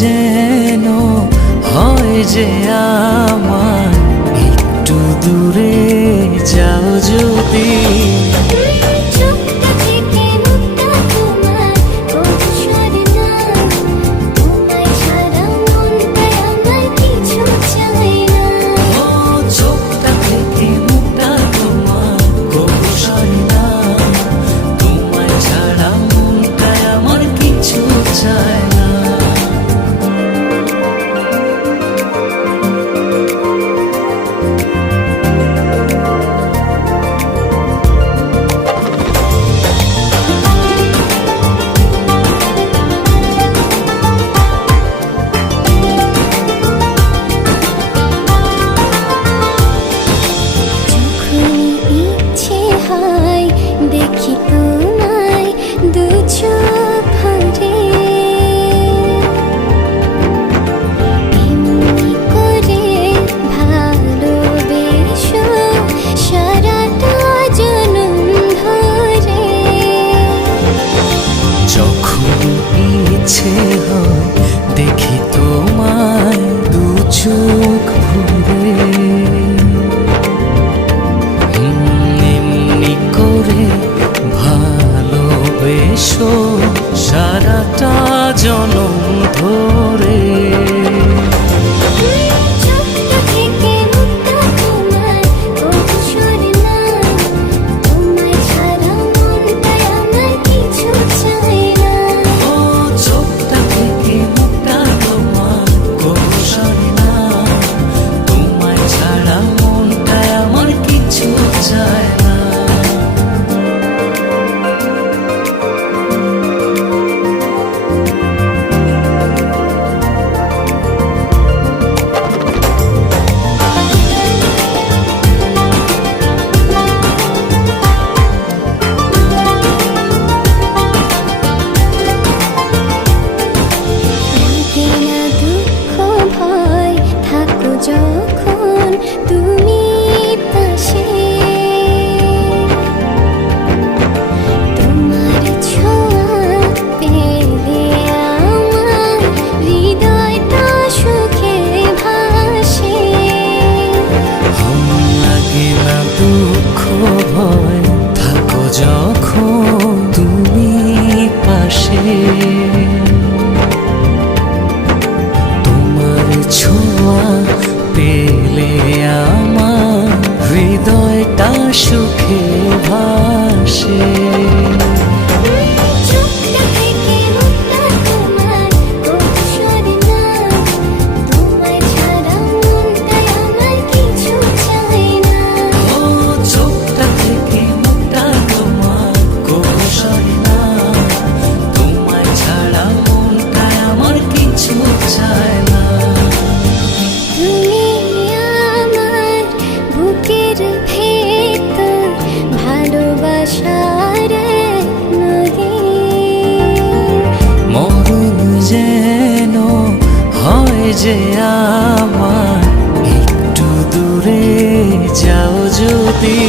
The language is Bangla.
যেন হয় যে আমার একটু দূরে যাও যদি। দেখি তোমায় দু চোখ ভরে, এমনি করে ভালোবেসো সারাটা জনম ধরে। যখন ইচ্ছে হয় দেখি তোমায় দু চোখ ভরে, ভালোবেসো সারাটা জনম ধরে। যখন তুমি পাশে, তোমার ছোঁয়া পেলে আমার হৃদয়টা সুখে ভাসে। লাগে না দুঃখ ভয় থাকো যখন তুমি পাশে, তোমার ছোঁয়া পেলে আমার হৃদয়টা সুখে ভাসে। মরণ যেন হয় যে আমার একটু দূরে যাও যদি।